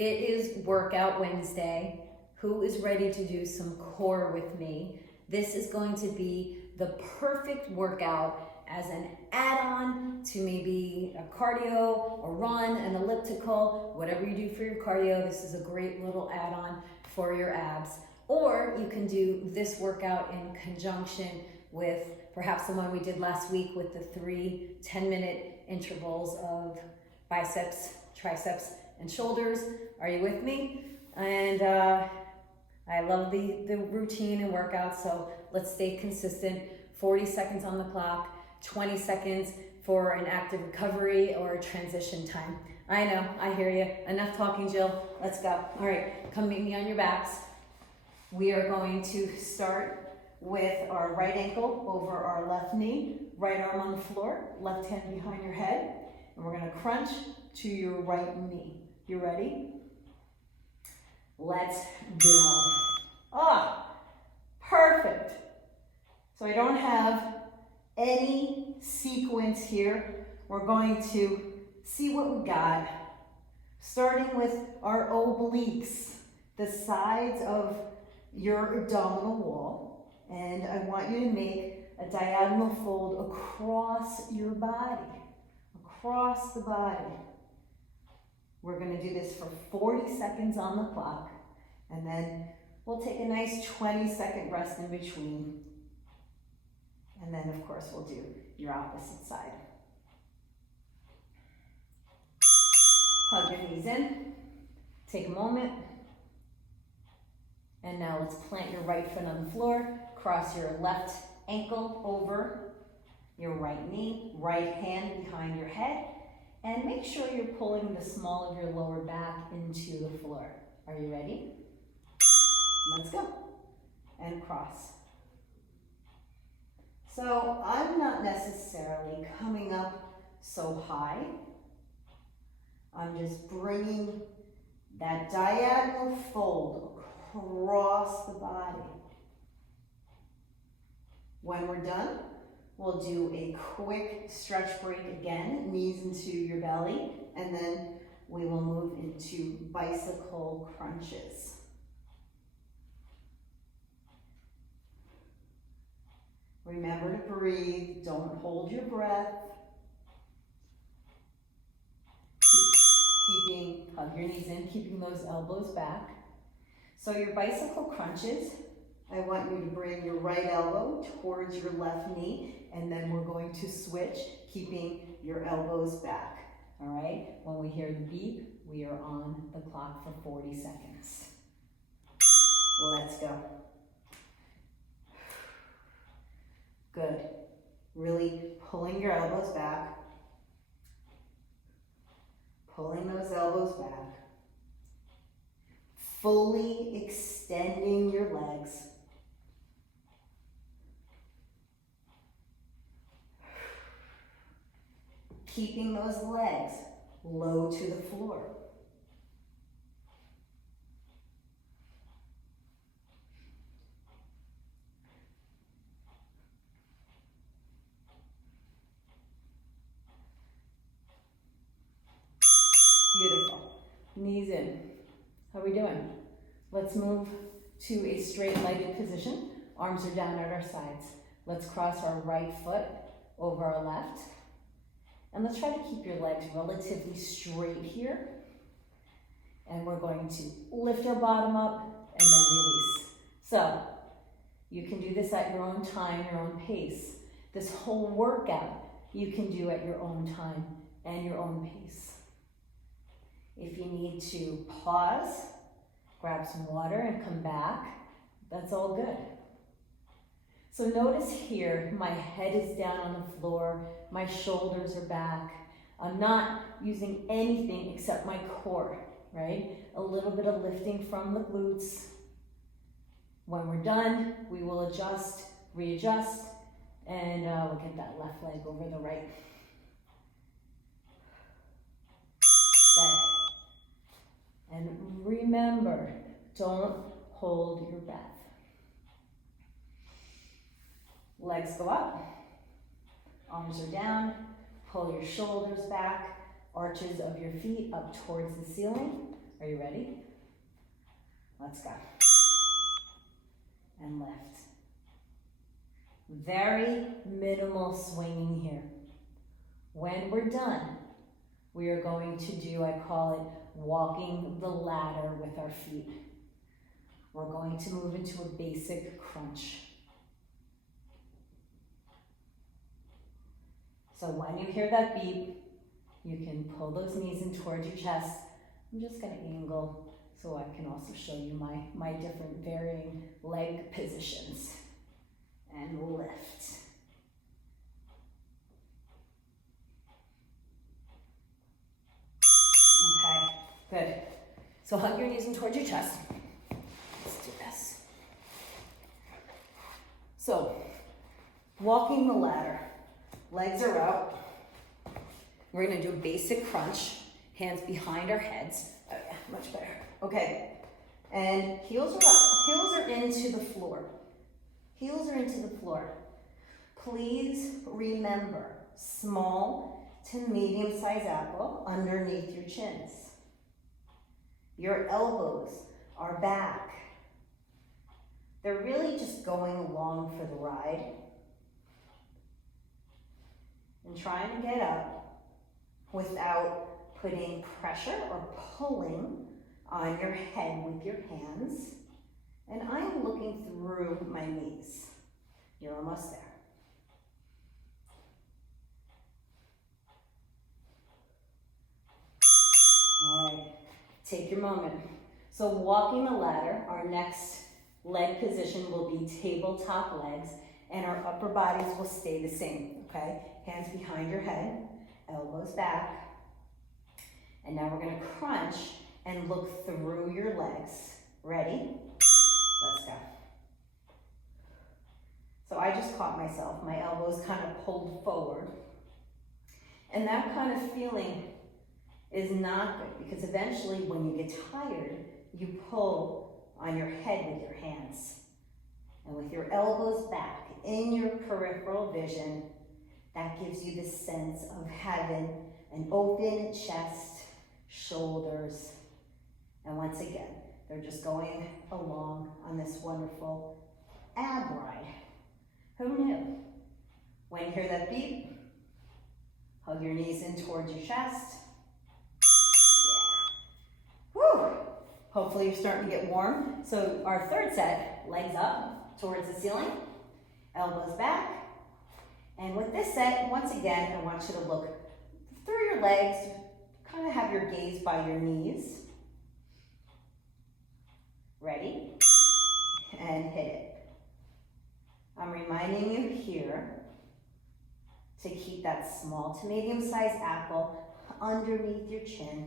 It is Workout Wednesday. Who is ready to do some core with me? This is going to be the perfect workout as an add-on to maybe a cardio, a run, an elliptical, whatever you do for your cardio. This is a great little add-on for your abs. Or you can do this workout in conjunction with perhaps the one we did last week with the 3 10-minute intervals of biceps, triceps, and shoulders. Are you with me? And I love the routine and workout, so let's stay consistent. 40 seconds on the clock, 20 seconds for an active recovery or a transition time. I know, I hear you. Enough talking, Jill. Let's go. All right, come meet me on your backs. We are going to start with our right ankle over our left knee, right arm on the floor, left hand behind your head, and we're gonna crunch to your right knee. You ready? Let's go. Ah, perfect. So I don't have any sequence here. We're going to see what we got. Starting with our obliques, the sides of your abdominal wall. And I want you to make a diagonal fold across your body, across the body. We're gonna do this for 40 seconds on the clock, and then we'll take a nice 20-second rest in between. And then, of course, we'll do your opposite side. Hug your knees in. Take a moment. And now let's plant your right foot on the floor. Cross your left ankle over your right knee. Right hand behind your head. And make sure you're pulling the small of your lower back into the floor. Are you ready? Let's go. And cross. So I'm not necessarily coming up so high. I'm just bringing that diagonal fold across the body. When we're done, we'll do a quick stretch break again, knees into your belly, and then we will move into bicycle crunches. Remember to breathe, don't hold your breath. Hug your knees in, keeping those elbows back. So your bicycle crunches, I want you to bring your right elbow towards your left knee, and then we're going to switch, keeping your elbows back. All right, when we hear the beep, we are on the clock for 40 seconds. Let's go. Good. Really pulling your elbows back. Pulling those elbows back. Fully extending your legs. Keeping those legs low to the floor. Beautiful. Knees in. How are we doing? Let's move to a straight-legged position. Arms are down at our sides. Let's cross our right foot over our left. And let's try to keep your legs relatively straight here. And we're going to lift our bottom up and then release. So you can do this at your own time, your own pace. This whole workout you can do at your own time and your own pace. If you need to pause, grab some water and come back, that's all good. So notice here, my head is down on the floor, my shoulders are back. I'm not using anything except my core, right? A little bit of lifting from the glutes. When we're done, we will adjust, readjust, and we'll get that left leg over the right. Good. And remember, don't hold your breath. Legs go up, arms are down, pull your shoulders back, arches of your feet up towards the ceiling. Are you ready? Let's go. And lift. Very minimal swinging here. When we're done, we are going to do, I call it walking the ladder with our feet. We're going to move into a basic crunch. So when you hear that beep, you can pull those knees in towards your chest. I'm just going to angle so I can also show you my different varying leg positions. And lift. Okay, good. So hug your knees in towards your chest. Let's do this. So, walking the ladder. Legs are out. We're gonna do a basic crunch. Hands behind our heads. Oh yeah, much better. Okay, and heels are up. Heels are into the floor. Heels are into the floor. Please remember, small to medium-sized apple underneath your chins. Your elbows are back. They're really just going along for the ride. And trying to get up without putting pressure or pulling on your head with your hands. And I'm looking through my knees. You're almost there. All right, take your moment. So walking the ladder, our next leg position will be tabletop legs, and our upper bodies will stay the same, okay? Hands behind your head, elbows back. And now we're gonna crunch and look through your legs. Ready? Let's go. So I just caught myself. My elbows kind of pulled forward. And that kind of feeling is not good because eventually when you get tired, you pull on your head with your hands. And with your elbows back in your peripheral vision, that gives you the sense of having an open chest, shoulders, and once again, they're just going along on this wonderful ab ride. Who knew? When you hear that beep, hug your knees in towards your chest. Yeah. Woo! Hopefully you're starting to get warm. So our third set, legs up towards the ceiling, elbows back. And with this set, once again, I want you to look through your legs, kind of have your gaze by your knees. Ready? And hit it. I'm reminding you here to keep that small to medium-sized apple underneath your chin.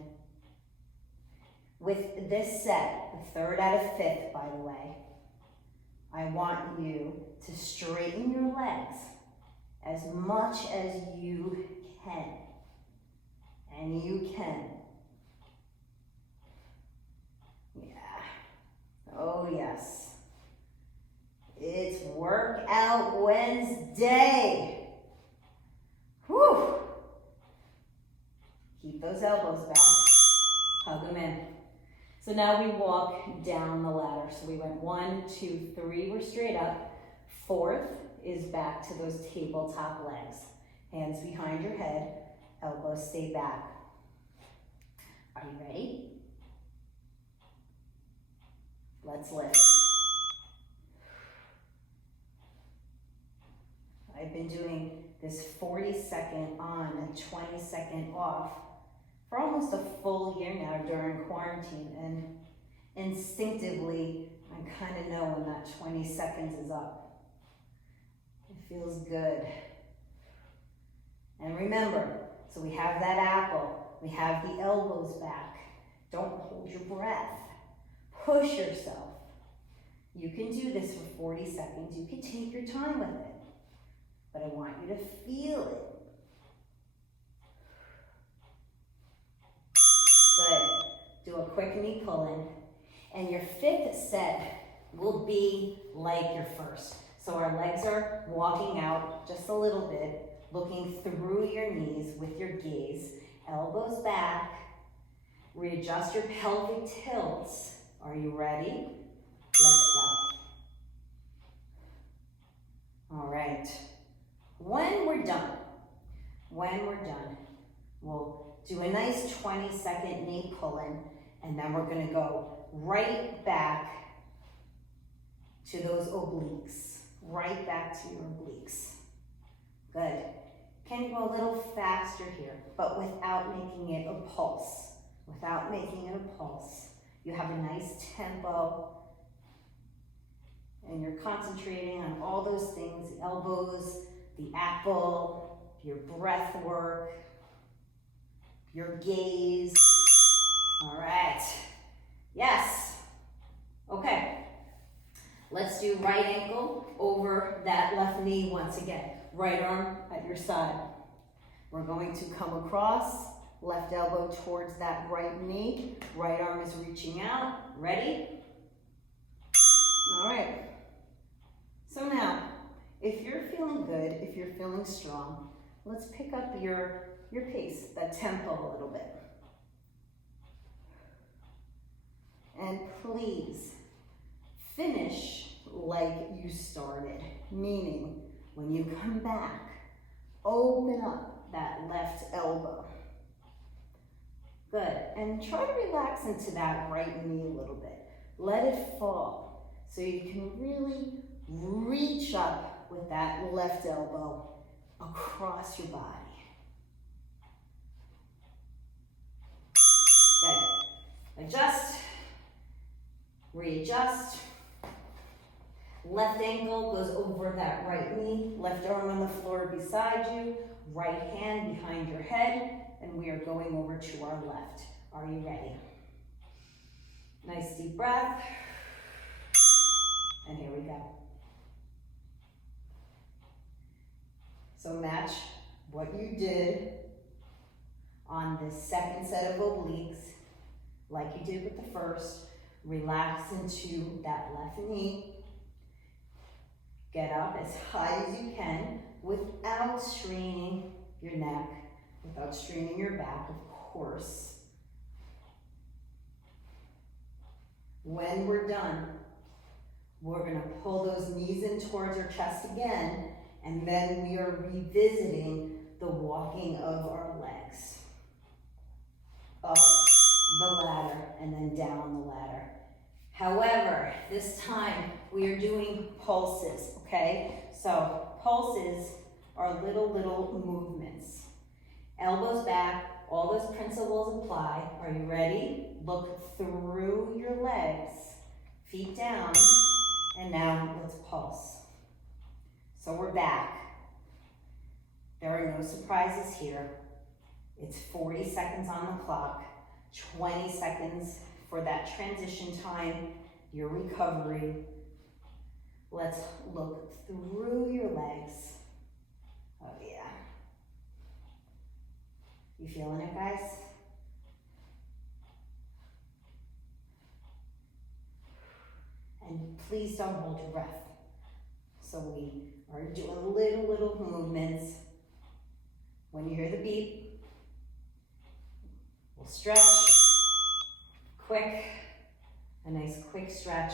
With this set, the third out of fifth, by the way, I want you to straighten your legs as much as you can. And you can. Oh yes, it's Workout Wednesday. Whew. Keep those elbows back, hug them in. So now we walk down the ladder. So we went 1, 2, 3, we're straight up. Fourth is back to those tabletop legs. Hands behind your head, elbows stay back. Are you ready? Let's lift. I've been doing this 40-second on and 20-second off for almost a full year now during quarantine, and instinctively, I kind of know when that 20 seconds is up. It feels good. And remember, so we have that apple, we have the elbows back. Don't hold your breath. Push yourself. You can do this for 40 seconds. You can take your time with it. But I want you to feel it. Good. Do a quick knee pull-in. And your fifth set will be like your first. So our legs are walking out just a little bit, looking through your knees with your gaze. Elbows back. Readjust your pelvic tilts. Are you ready? Let's go. All right. When we're done, we'll do a nice 20-second knee pull-in, and then we're gonna go right back to those obliques. Right back to your obliques. Good. Can you go a little faster here, but without making it a pulse? Without making it a pulse. You have a nice tempo, and you're concentrating on all those things, the elbows, the apple, your breath work, your gaze. All right. Yes. Okay. Let's do right ankle over that left knee once again. Right arm at your side. We're going to come across, left elbow towards that right knee. Right arm is reaching out. Ready? All right. So now, if you're feeling good, if you're feeling strong, let's pick up your pace, that tempo a little bit. And please finish like you started, meaning when you come back, open up that left elbow. Good, and try to relax into that right knee a little bit. Let it fall so you can really reach up with that left elbow across your body. Good. Adjust, readjust. Left ankle goes over that right knee, left arm on the floor beside you, right hand behind your head, and we are going over to our left. Are you ready? Nice deep breath. And here we go. So match what you did on the second set of obliques, like you did with the first. Relax into that left knee. Get up as high as you can without straining your neck, without straining your back, of course. When we're done, we're gonna pull those knees in towards our chest again, and then we are revisiting the walking of our legs. Up the ladder and then down the ladder. However, this time we are doing pulses, okay? So pulses are little movements. Elbows back, all those principles apply. Are you ready? Look through your legs, feet down, and now let's pulse. So we're back. There are no surprises here. It's 40 seconds on the clock, 20 seconds for that transition time, your recovery. Let's look through your legs. Oh yeah. You feeling it, guys? And please don't hold your breath. So we are doing little movements. When you hear the beep, we'll stretch. Quick, a nice quick stretch.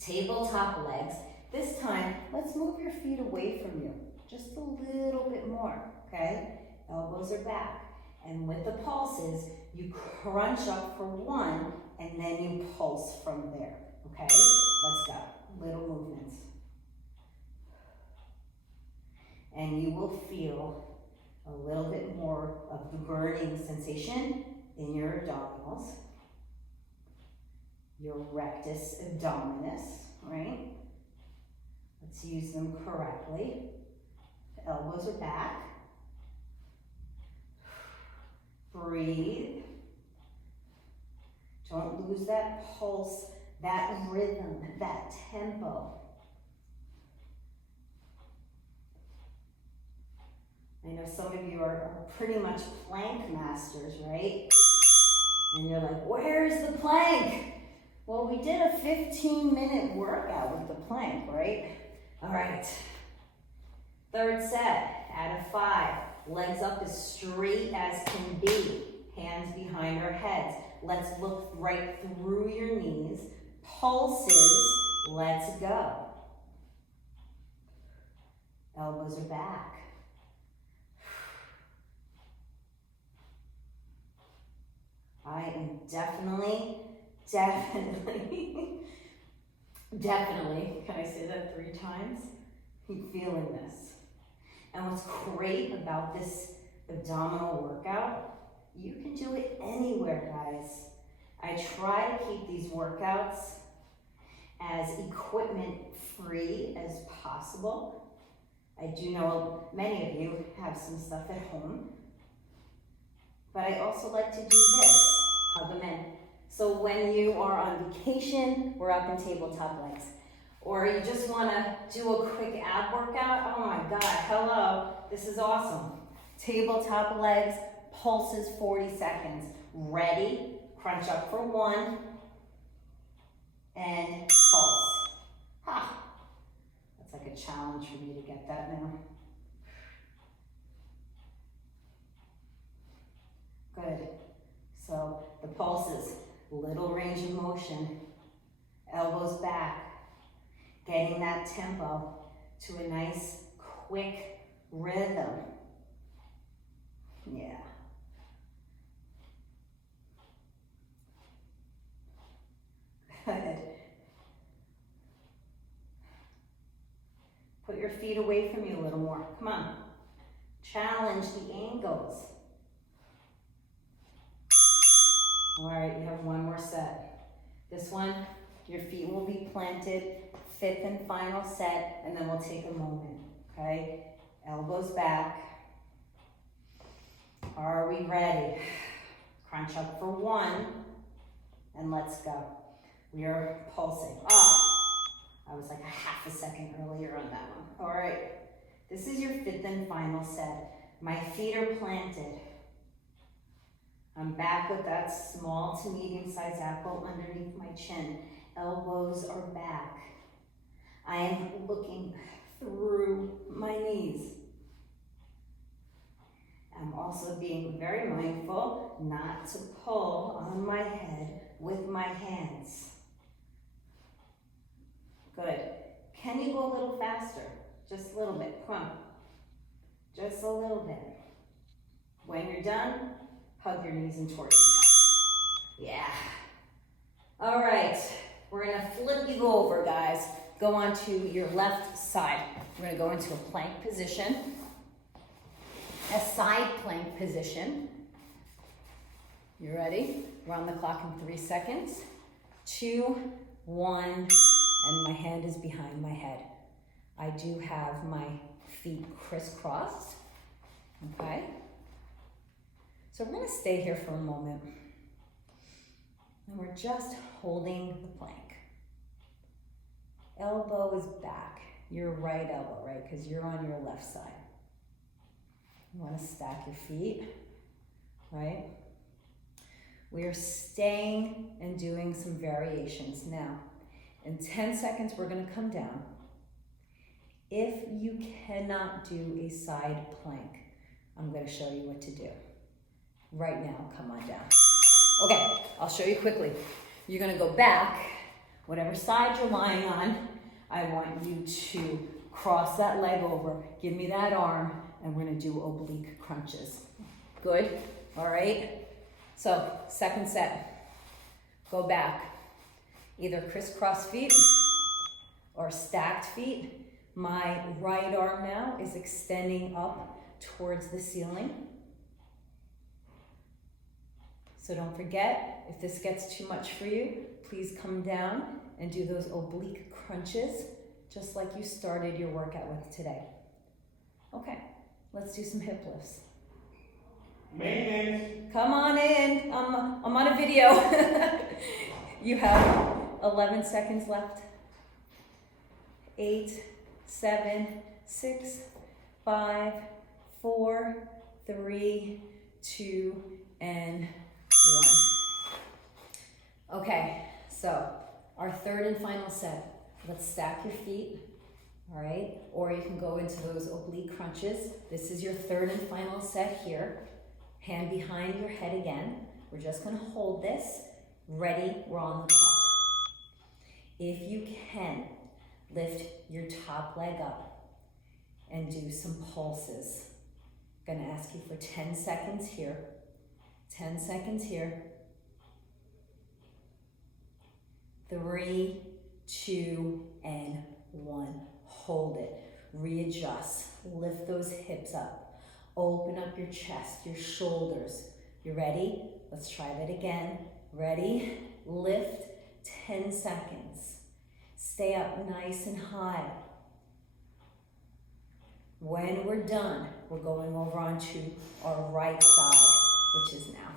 Tabletop legs. This time, let's move your feet away from you. Just a little bit more, okay? Elbows are back. And with the pulses, you crunch up for one, and then you pulse from there, okay? Let's go. Little movements. And you will feel a little bit more of the burning sensation in your abdominals, your rectus abdominis, right? Let's use them correctly. The elbows are back. Breathe. Don't lose that pulse, that rhythm, that tempo. I know some of you are pretty much plank masters, right? And you're like, where's the plank? Well, we did a 15-minute workout with the plank, right? All right. Third set, out of 5. Legs up as straight as can be. hands behind our heads. Let's look right through your knees. Pulses, let's go. Elbows are back. I am definitely, can I say that 3 times? I'm feeling this. And what's great about this abdominal workout, you can do it anywhere, guys. I try to keep these workouts as equipment free as possible. I do know many of you have some stuff at home, but I also like to do this, hug them in. So when you are on vacation, we're up in tabletop legs, or you just want to do a quick ab workout, oh my God, hello, this is awesome. Tabletop legs, pulses 40 seconds. Ready, crunch up for 1, and pulse. Ha! That's like a challenge for me to get that now. Good. So the pulses, little range of motion, elbows back, getting that tempo to a nice, quick rhythm. Yeah. Good. Put your feet away from you a little more. Come on. Challenge the ankles. All right, you have one more set. This one, your feet will be planted, 5th and final set, and then we'll take a moment, okay? Elbows back. Are we ready? Crunch up for 1, and let's go. We are pulsing. I was like a half a second earlier on that one. All right, this is your 5th and final set. My feet are planted. I'm back with that small to medium-sized apple underneath my chin. Elbows are back. I am looking through my knees. I'm also being very mindful not to pull on my head with my hands. Good. Can you go a little faster? Just a little bit. Come on. Just a little bit. When you're done, hug your knees in towards your chest. Yeah. All right. We're going to flip you over, guys. Go on to your left side. We're going to go into a plank position. A side plank position. You ready? We're on the clock in 3 seconds. 2, 1, and my hand is behind my head. I do have my feet crisscrossed, okay? So we're gonna stay here for a moment. And we're just holding the plank. Elbow is back, your right elbow, right? Because you're on your left side. You wanna stack your feet, right? We are staying and doing some variations. Now, in 10 seconds, we're gonna come down. If you cannot do a side plank, I'm gonna show you what to do. Right now, come on down. Okay, I'll show you quickly. You're gonna go back, whatever side you're lying on, I want you to cross that leg over, give me that arm, and we're gonna do oblique crunches. Good, all right? So, second set, go back. Either crisscross feet or stacked feet. My right arm now is extending up towards the ceiling. So don't forget, if this gets too much for you, please come down and do those oblique crunches, just like you started your workout with today. Okay, let's do some hip lifts. Maintenance. Come on in, I'm on a video. You have 11 seconds left. 8, 7, 6, 5, 4, 3, 2, and 1. Okay, so our third and final set. Let's stack your feet, all right? Or you can go into those oblique crunches. This is your third and final set here. Hand behind your head again. We're just gonna hold this. Ready, we're on the clock. If you can, lift your top leg up and do some pulses. I'm gonna ask you for 10 seconds here. 10 seconds here. 3, 2, and 1. Hold it. Readjust. Lift those hips up. Open up your chest, your shoulders. You ready? Let's try that again. Ready? Lift. 10 seconds. Stay up nice and high. When we're done, we're going over onto our right side, which is now.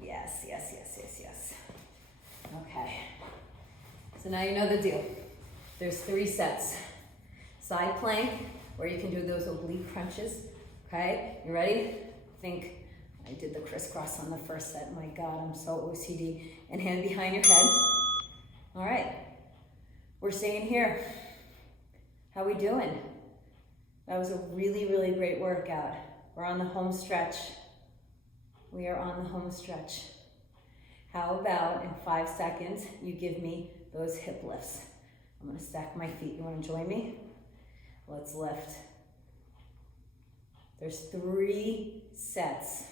Yes, yes, yes, yes, yes. Okay. So now you know the deal. There's 3 sets. Side plank, where you can do those oblique crunches. Okay, you ready? Think I did the crisscross on the first set. My God, I'm so OCD. And hand behind your head. All right, we're staying here. How we doing? That was a really, really great workout. We're on the home stretch. We are on the home stretch. How about in 5 seconds, you give me those hip lifts. I'm gonna stack my feet. You wanna join me? Let's lift. There's 3 sets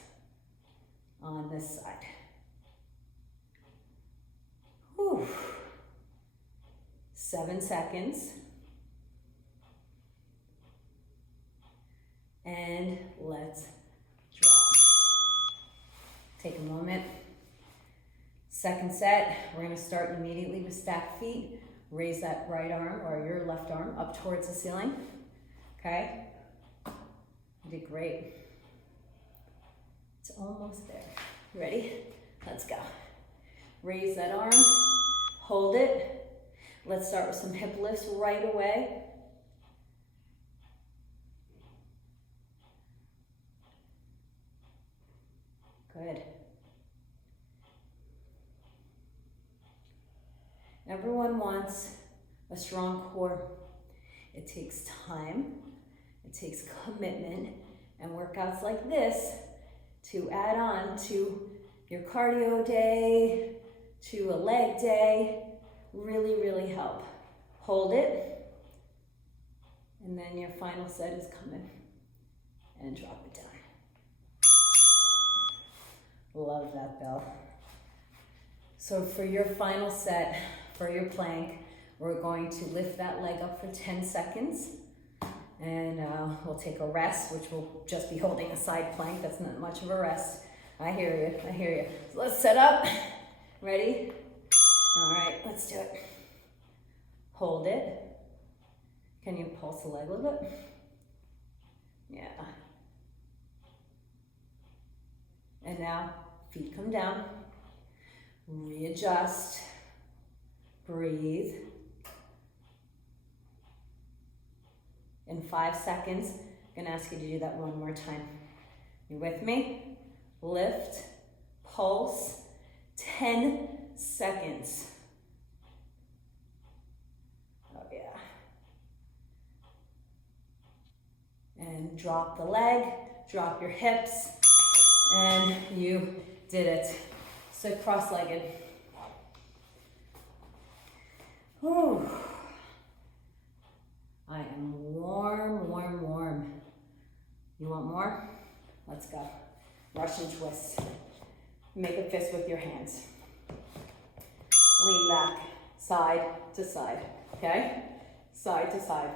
on this side. Whew. 7 seconds. And let's drop. Take a moment. Second set, we're gonna start immediately with stacked feet. Raise that right arm or your left arm up towards the ceiling, okay? You did great. It's almost there. You ready? Let's go. Raise that arm, hold it. Let's start with some hip lifts right away. Good. Everyone wants a strong core. It takes time, it takes commitment, and workouts like this to add on to your cardio day, to a leg day, really, really help. Hold it, and then your final set is coming, and drop it down. Love that, Belle. So for your final set, for your plank, we're going to lift that leg up for 10 seconds. And we'll take a rest, which will just be holding a side plank. That's not much of a rest. I hear you, I hear you. So let's set up. Ready? All right, let's do it. Hold it. Can you pulse the leg a little bit? Yeah. And now, feet come down. Readjust. Breathe. In 5 seconds, I'm gonna ask you to do that one more time. You with me? Lift, pulse, 10 seconds. Oh yeah. And drop the leg, drop your hips, and you did it. Sit cross-legged. Whew. I am warm, warm, warm. You want more? Let's go. Russian twist. Make a fist with your hands. Lean back, side to side, okay? Side to side.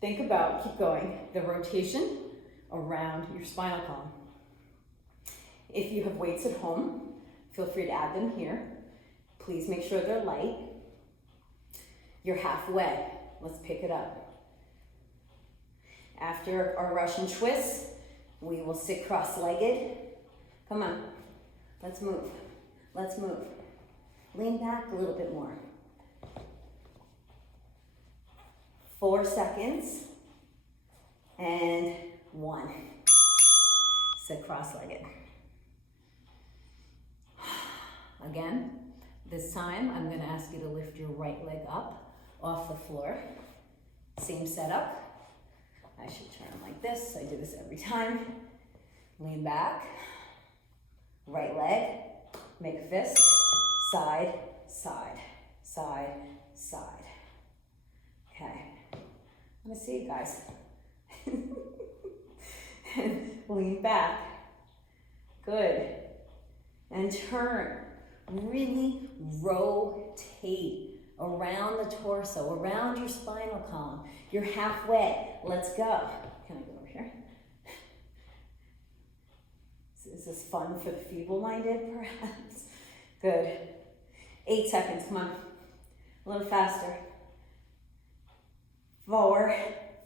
Think about, keep going, the rotation around your spinal column. If you have weights at home, feel free to add them here. Please make sure they're light. You're halfway. Let's pick it up. After our Russian twist, we will sit cross-legged. Come on, let's move. Let's move. Lean back a little bit more. 4 seconds, and 1. Sit cross-legged. Again, this time I'm gonna ask you to lift your right leg up off the floor. Same setup. I should turn them like this. I do this every time. Lean back, right leg, make a fist, side, side, side, side. Okay, I'm gonna see you guys. And lean back, good. And turn, really rotate around the torso, around your spinal column. You're halfway, let's go. Can I go over here? Is this fun for the feeble-minded, perhaps? Good. 8 seconds, come on. A little faster. 4,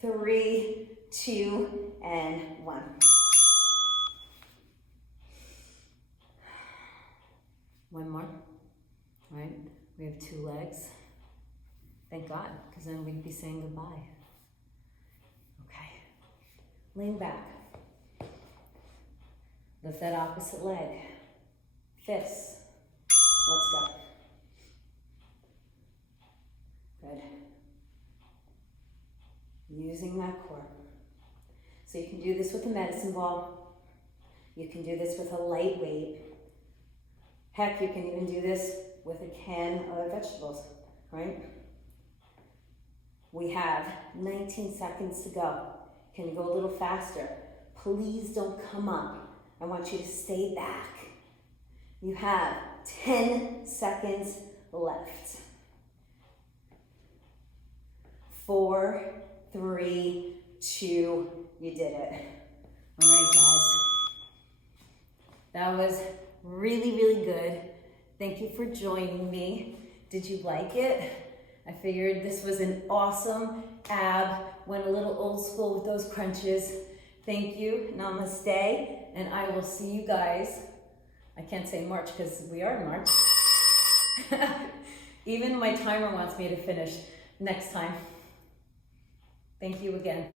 3, 2, and 1. One more, right? We have 2 legs. Thank God, because then we'd be saying goodbye. Okay. Lean back. Lift that opposite leg. Fists. Let's go. Good. Using that core. So you can do this with a medicine ball. You can do this with a light weight. Heck, you can even do this with a can of vegetables, right? We have 19 seconds to go. Can you go a little faster? Please don't come up. I want you to stay back. You have 10 seconds left. 4, 3, 2, you did it. All right, guys. That was really, really good. Thank you for joining me. Did you like it? I figured this was an awesome ab. Went a little old school with those crunches. Thank you. Namaste. And I will see you guys. I can't say March because we are in March. Even my timer wants me to finish next time. Thank you again.